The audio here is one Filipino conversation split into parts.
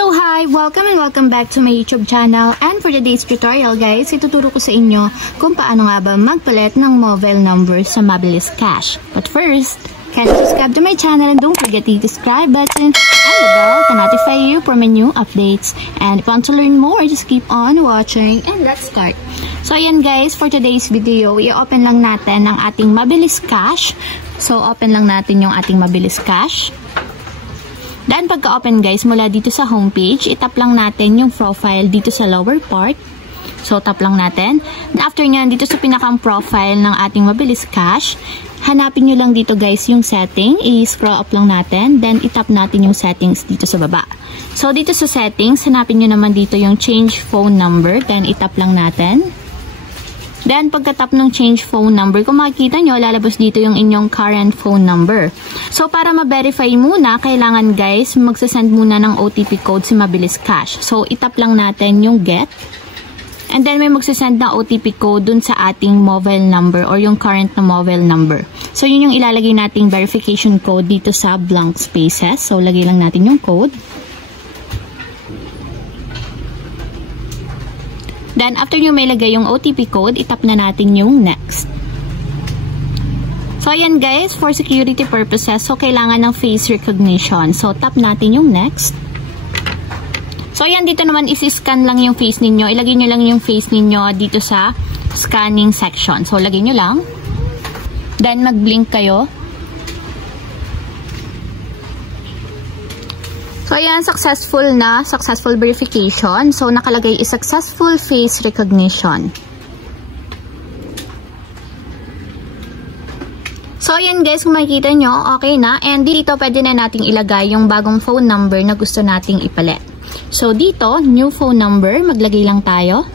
So hi! Welcome and welcome back to my YouTube channel. And for today's tutorial guys, ituturo ko sa inyo kung paano nga ba magpalit ng mobile number sa Mabilis Cash. But first, kindly subscribe to my channel and don't forget the subscribe button and the bell to notify you for my new updates. And if you want to learn more, just keep on watching and let's start. So ayan guys, for today's video, i-open lang natin ang ating Mabilis Cash. So open lang natin yung ating Mabilis Cash. Then, pagka-open guys, mula dito sa homepage, itap lang natin yung profile dito sa lower part. So, tap lang natin. And after nyan, dito sa pinakang profile ng ating Mabilis Cash, hanapin nyo lang dito guys yung setting. I-scroll up lang natin. Then, itap natin yung settings dito sa baba. So, dito sa settings, hanapin nyo naman dito yung change phone number. Then, itap lang natin. Then, pagka-tap ng change phone number, kung makikita nyo, lalabas dito yung inyong current phone number. So, para ma-verify muna, kailangan guys, magsasend muna ng OTP code si Mabilis Cash. So, itap lang natin yung get. And then, may magsasend na OTP code dun sa ating mobile number or yung current na mobile number. So, yun yung ilalagay nating verification code dito sa blank spaces. So, lagay lang natin yung code. Then, after nyo may lagay yung OTP code, itap na natin yung next. So, ayan guys, for security purposes, so kailangan ng face recognition. So, tap natin yung next. So, ayan, dito naman isi-scan lang yung face ninyo. Ilagay nyo lang yung face ninyo dito sa scanning section. So, lagay nyo lang. Then, mag-blink kayo. So, ayan, successful verification. So, nakalagay is successful face recognition. So, ayan guys, kung makikita nyo, okay na. And dito, pwede na nating ilagay yung bagong phone number na gusto nating ipalit. So, dito, new phone number, maglagay lang tayo.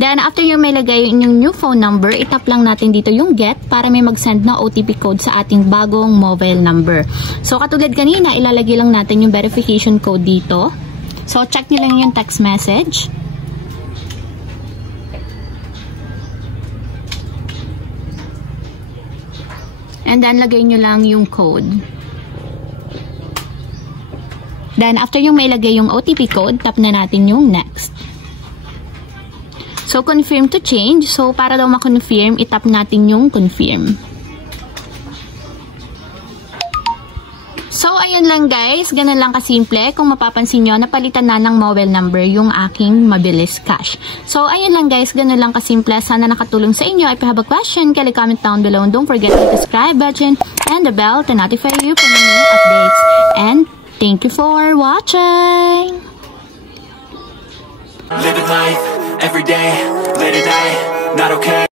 Then, after yung may lagay yung new phone number, itap lang natin dito yung get para may mag-send na OTP code sa ating bagong mobile number. So, katulad kanina, ilalagay lang natin yung verification code dito. So, check nyo lang yung text message. And then, lagay nyo lang yung code. Then, after yung may lagay yung OTP code, tap na natin yung next. So, confirm to change. So, para daw ma-confirm, itap natin yung confirm. So, ayun lang guys. Ganun lang kasimple. Kung mapapansin nyo, napalitan na ng mobile number yung aking Mabilis Cash. So, ayun lang guys. Ganun lang kasimple. Sana nakatulong sa inyo. If you have a question, kindly comment down below. And don't forget to hit the subscribe button and the bell to notify you for new updates. And thank you for watching! Living life every day, late at night, not okay.